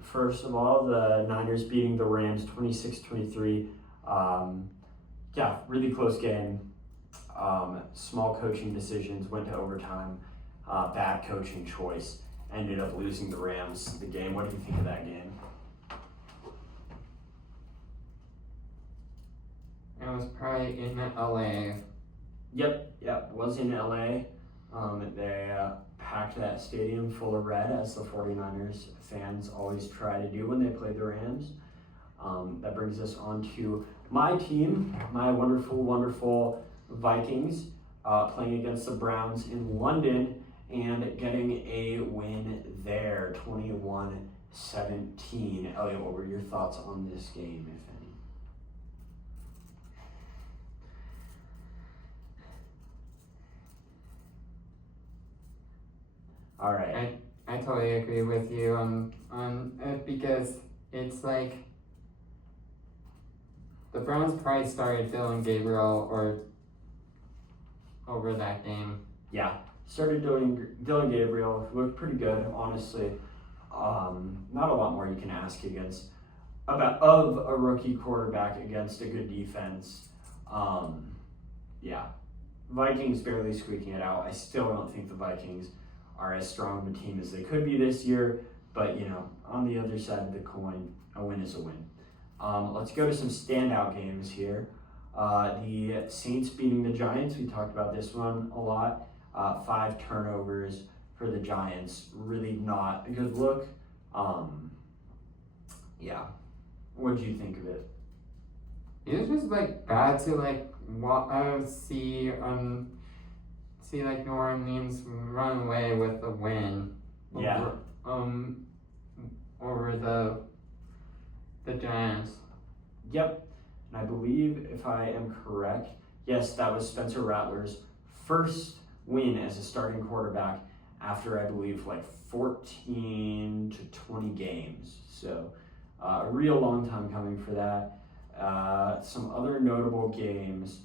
First of all, the Niners beating the Rams 26-23. Yeah, really close game. Small coaching decisions, went to overtime. Bad coaching choice. Ended up losing the Rams the game. What do you think of that game? It was probably in LA. Yep, was in LA. They packed that stadium full of red, as the 49ers fans always try to do when they play the Rams. That brings us on to my team, my wonderful, wonderful Vikings, playing against the Browns in London and getting a win there, 21-17. Elliot, what were your thoughts on this game, if any? All right. I totally agree with you on it, because it's like the Browns probably started Dylan Gabriel over that game. Yeah, started doing Dylan Gabriel, looked pretty good, honestly. Not a lot more you can ask of a rookie quarterback against a good defense. Yeah, Vikings barely squeaking it out. I still don't think the Vikings are as strong of a team as they could be this year, but on the other side of the coin, a win is a win. Let's go to some standout games here. The Saints beating the Giants, we talked about this one a lot. 5 turnovers for the Giants, really not a good look. Yeah, what did you think of it? It was just bad to see New Orleans run away with a win. Yeah. Over the Giants. Yep, and I believe, if I am correct, yes, that was Spencer Rattler's first win as a starting quarterback after, I believe, 14 to 20 games. So a real long time coming for that. Some other notable games.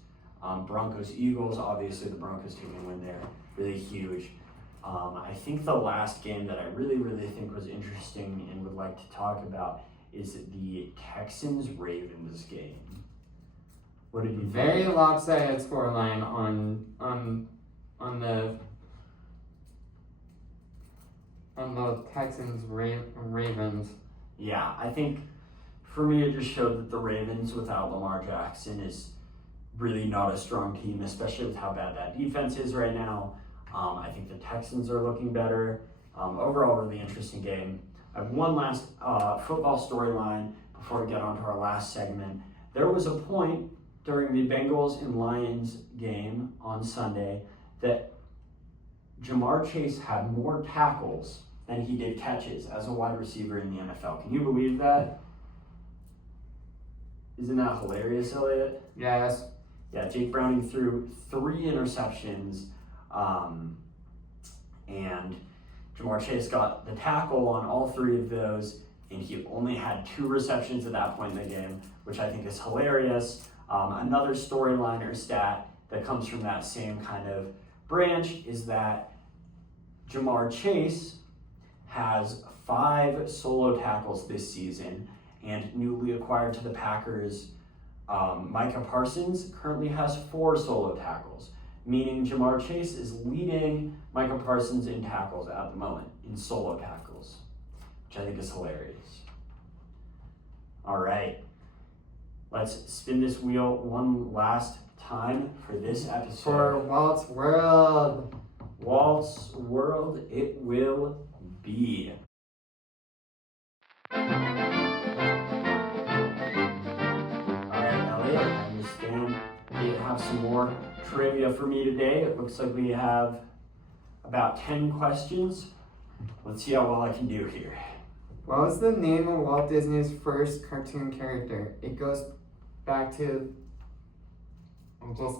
Broncos-Eagles, obviously the Broncos taking a win there, really huge. I think the last game that I really, really think was interesting and would like to talk about is the Texans-Ravens game. What did you think? Very lopsided scoreline on the Texans Ravens. Yeah, I think for me it just showed that the Ravens without Lamar Jackson is really not a strong team, especially with how bad that defense is right now. I think the Texans are looking better. Overall, really interesting game. I have one last football storyline before we get on to our last segment. There was a point during the Bengals and Lions game on Sunday that Jamar Chase had more tackles than he did catches as a wide receiver in the NFL. Can you believe that? Isn't that hilarious, Elliot? Yes. Yeah, Jake Browning threw 3 interceptions, and Jamar Chase got the tackle on all 3 of those, and he only had 2 receptions at that point in the game, which I think is hilarious. Another storyline or stat that comes from that same kind of branch is that Jamar Chase has 5 solo tackles this season, and newly acquired to the Packers, Micah Parsons currently has 4 solo tackles, meaning Jamar Chase is leading Micah Parsons in tackles at the moment, in solo tackles, which I think is hilarious. All right, let's spin this wheel one last time for this episode. For Walt's World. Walt's World it will be. I understand you have some more trivia for me today. It looks like we have about 10 questions. Let's see how well I can do here. What was the name of Walt Disney's first cartoon character? It goes back to just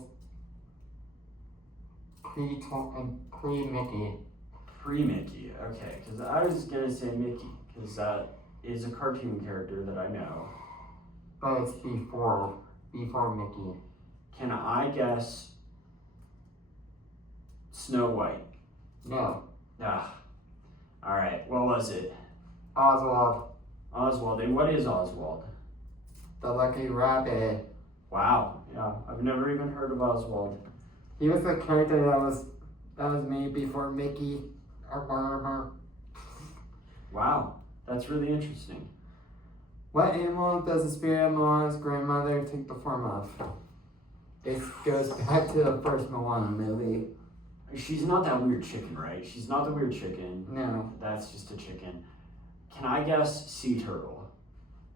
pre-Mickey. Pre-Mickey, okay, because I was going to say Mickey, because that is a cartoon character that I know. But it's before Mickey. Can I guess Snow White? No. Ah, all right, what was it? Oswald, Oswald, and what is Oswald? the Lucky Rabbit. Wow, yeah, I've never even heard of Oswald. He was the character that was made before Mickey. Wow, that's really interesting. What animal does the spirit of Moana's grandmother take the form of? It goes back to the first Moana movie. She's not that weird chicken, right? She's not the weird chicken. No. That's just a chicken. Can I guess sea turtle?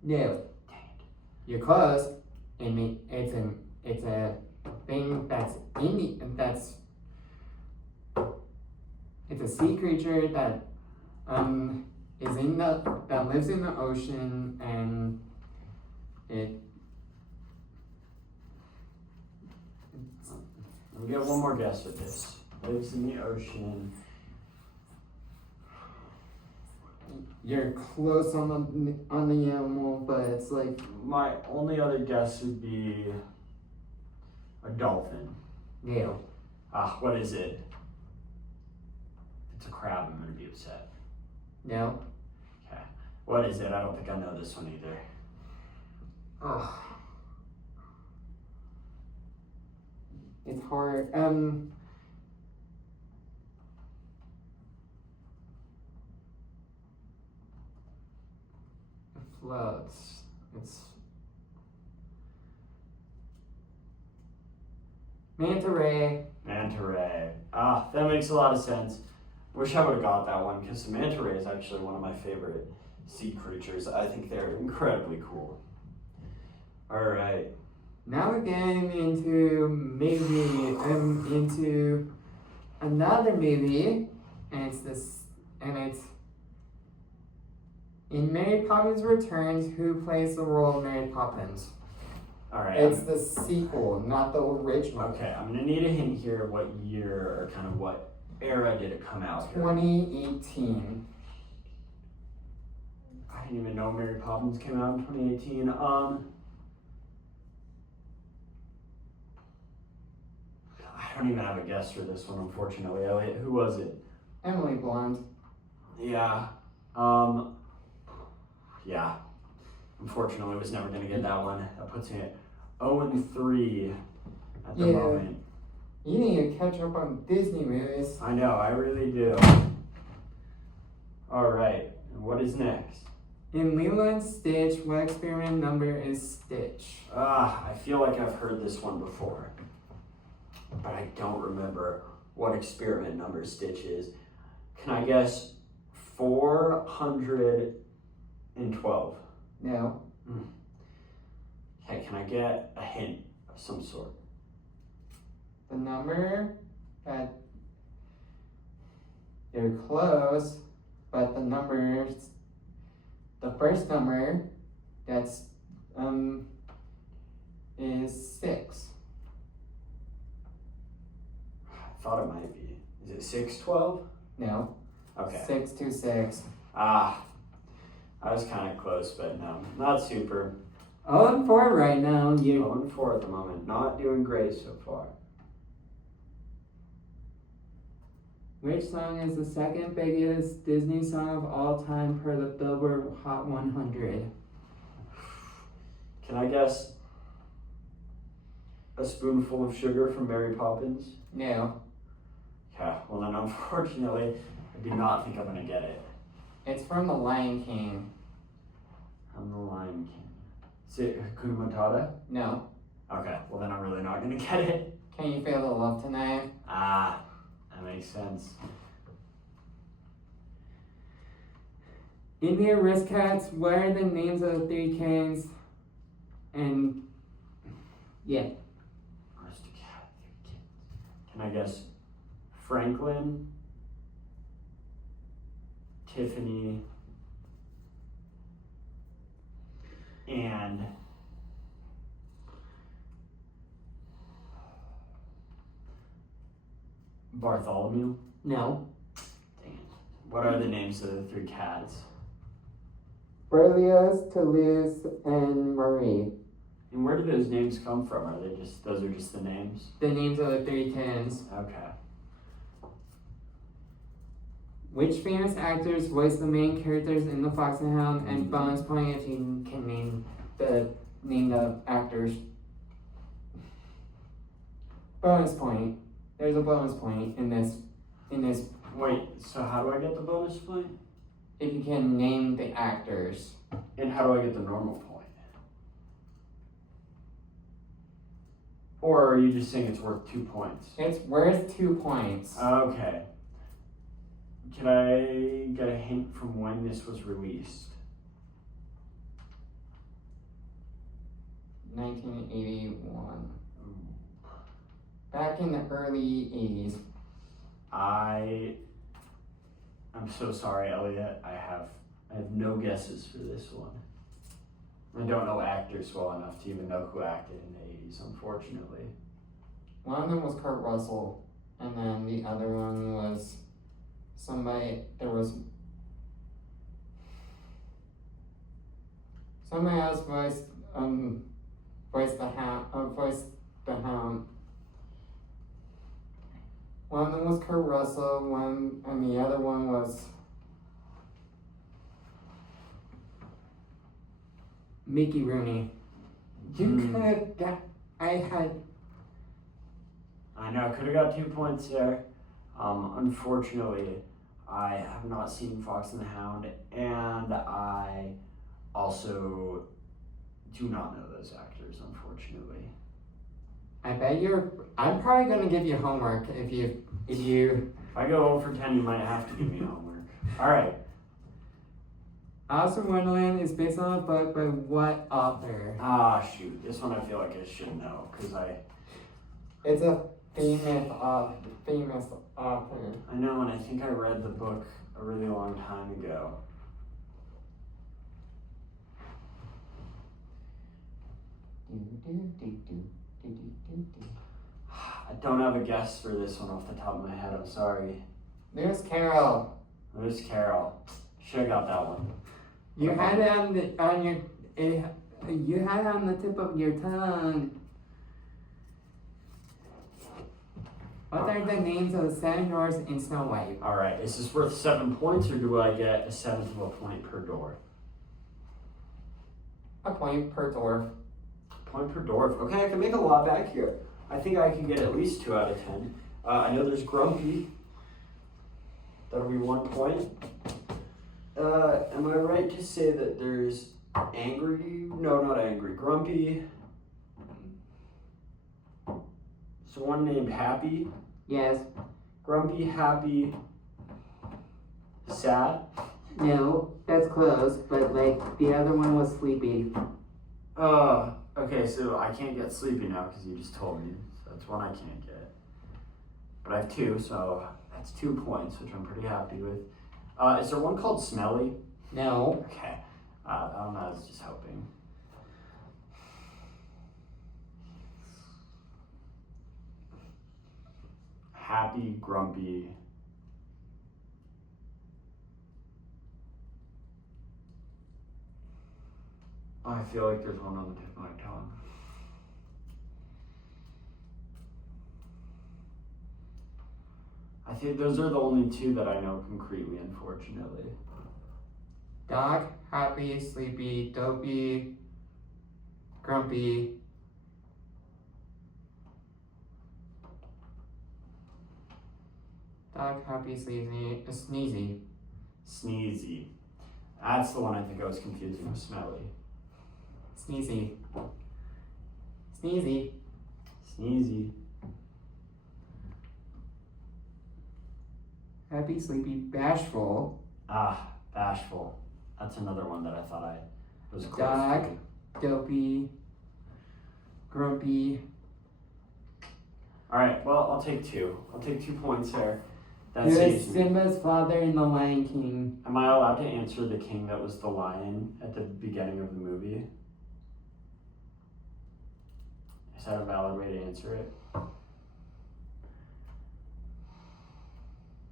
No. Dang it. You're close. It's a thing it's a sea creature that that lives in the ocean, and Let me get one more guess with this. Lives in the ocean. you're close on the animal, but it's like My only other guess would be a dolphin. no. What is it? If it's a crab, I'm gonna be upset. No. Okay. What is it? I don't think I know this one either. Oh. It's hard. It floats. It's manta ray. Manta ray. That makes a lot of sense. Wish I would have got that one because the manta ray is actually one of my favorite sea creatures. I think they're incredibly cool. All right. Now we're getting into into another movie, and it's in Mary Poppins Returns. Who plays the role of Mary Poppins? All right. It's the sequel, not the original. Okay, I'm gonna need a hint here. What year or kind of what era did it come out here? 2018. I didn't even know Mary Poppins came out in 2018. I don't even have a guess for this one, unfortunately. Elliot, who was it? Emily Blunt. Yeah. Yeah. Unfortunately, was never gonna get that one. That puts me at 0-3 at the Yeah. moment. You need to catch up on Disney movies. I know, I really do. All right, and what is next? In Lilo and Stitch, what experiment number is Stitch? I feel like I've heard this one before, but I don't remember what experiment number Stitch is. Can I guess 412? No. Okay, can I get a hint? of some sort. The number that you're close, but the first number that's is 6. I thought it might be. Is it 612? No. Okay. 626. I was kind of close, but no, not super. 0-4 right now. 0-4 at the moment. Not doing great so far. Which song is the second biggest Disney song of all time per the Billboard Hot 100? Can I guess a spoonful of sugar from Mary Poppins? No. Yeah, well then unfortunately, I do not think I'm gonna get it. It's from The Lion King. I'm the Lion King. Is it Hakuna Matata? No. Okay, well then I'm really not gonna get it. Can you feel the love tonight? That makes sense. In the Aristocats, what are the names of the 3 kings? And yeah. Aristocat, 3 kids. Can I guess Franklin, Tiffany, and Bartholomew? No. Dang it. What are the names of the 3 cats? Berlioz, Toulouse, and Marie. And where do those names come from? Those are just the names? The names of the 3 kings. Okay. Which famous actors voiced the main characters in The Fox and Hound? And bonus point if you can name the actors. Bonus point. There's a bonus point in this. Wait, so how do I get the bonus point? If you can name the actors. And how do I get the normal point? Or are you just saying it's worth 2 points? It's worth 2 points. Okay. Can I get a hint from when this was released? 1981. Back in the early 80s. I'm so sorry, Elliot. I have no guesses for this one. I don't know actors well enough to even know who acted in the 80s, unfortunately. One of them was Kurt Russell, and then the other one was somebody else voiced the Hound. One of them was Kurt Russell, and the other one was Mickey Rooney. You could have got. I know, could have got 2 points there. Unfortunately, I have not seen Fox and the Hound, and I also do not know those actors, unfortunately. I'm probably gonna give you homework if I go 0 for 10, you might have to give me homework. All right. Alice in Wonderland is based on a book by what author? Shoot. This one I feel like I should know, because It's a famous author. I know, and I think I read the book a really long time ago. I don't have a guess for this one off the top of my head, I'm sorry. Lewis Carroll. Lewis Carroll. Should have got that one. You had it on the tip of your tongue. What are the names of the 7 doors in Snow White? Alright, is this worth 7 points, or do I get a 1/7 of a point per door? A point per door. Point per dwarf. Okay, I can make a lot back here. I think I can get at least 2 out of 10. I know there's Grumpy. That'll be 1 point. Am I right to say that there's Angry? No, not Angry. Grumpy. So one named Happy. Yes. Grumpy, Happy, Sad. No, that's close, but the other one was Sleepy. Okay, so I can't get sleepy now because you just told me. So that's one I can't get. But I have 2, so that's 2 points, which I'm pretty happy with. Is there one called Smelly? No. Okay. I don't know, I was just hoping. Happy, grumpy. Oh, I feel like there's one on the tip of my tongue. I think those are the only 2 that I know concretely, unfortunately. Dog, happy, sleepy, dopey, grumpy. Dog, happy, sleazy, sneezy. Sneezy. That's the one I think I was confusing with Smelly. Sneezy. Sneezy. Sneezy. Happy, sleepy, bashful. Ah, bashful. That's another one that I thought I was close Dog. to. Dopey. Grumpy. Alright, well, I'll take 2. I'll take 2 points there. That Who is saves me. Simba's father in The Lion King? Am I allowed to answer the king that was the lion at the beginning of the movie? Is that a valid way to answer it?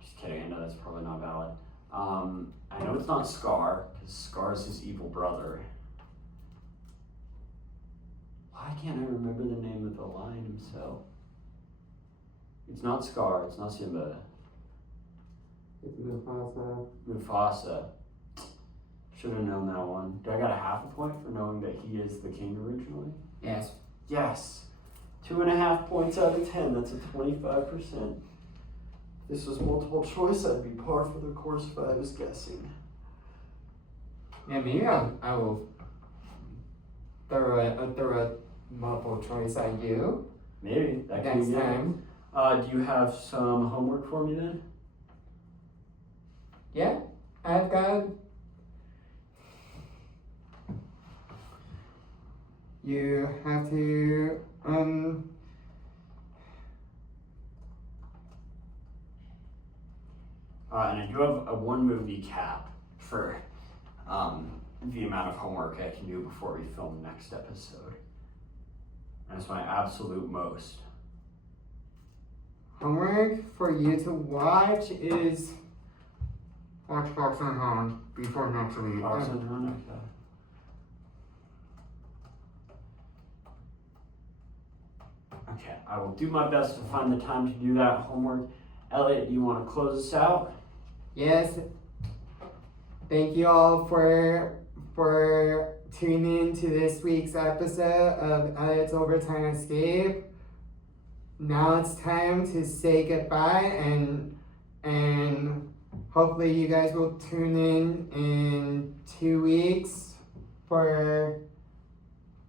Just kidding, I know that's probably not valid. I know it's not Scar, because Scar is his evil brother. Why can't I remember the name of the lion himself? It's not Scar, it's not Simba. It's Mufasa. Mufasa. Should have known that one. Do I got a half a point for knowing that he is the king originally? Yes. Yes. 2.5 points out of 10. That's a 25%. If this was multiple choice, I'd be par for the course if I was guessing. Yeah, maybe I will throw a multiple choice at you Maybe. That could next be good. time. Do you have some homework for me then? Yeah, I've got. You have to And I do have a 1 movie cap for the amount of homework I can do before we film the next episode. That's my absolute most. homework for you to watch is watch Fox and Hound before next week. Fox and Hound, okay. Okay, I will do my best to find the time to do that homework. Elliot, do you want to close us out? Yes. Thank you all for tuning in to this week's episode of Elliot's Overtime Escape. Now it's time to say goodbye and hopefully you guys will tune in 2 weeks for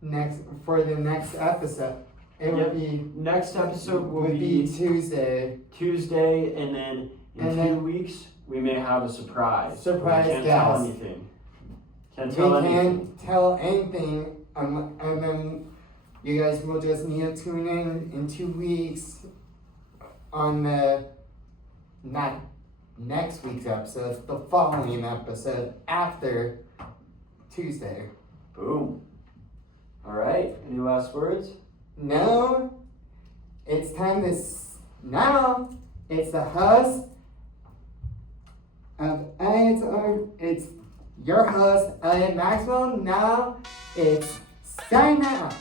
the next episode. It Yep. would be Next episode will would be Tuesday. Tuesday, and then in And 2 then- weeks we may have a surprise. Surprise We can't tell guest. anything. Can't We tell anything. can't tell anything, and then you guys will just need to tune in 2 weeks on the not next week's episode, the following episode after Tuesday. Boom. All right. Any last words? No, it's time to now. It's the host of it's your host Elliot Maxwell. Now it's sign out.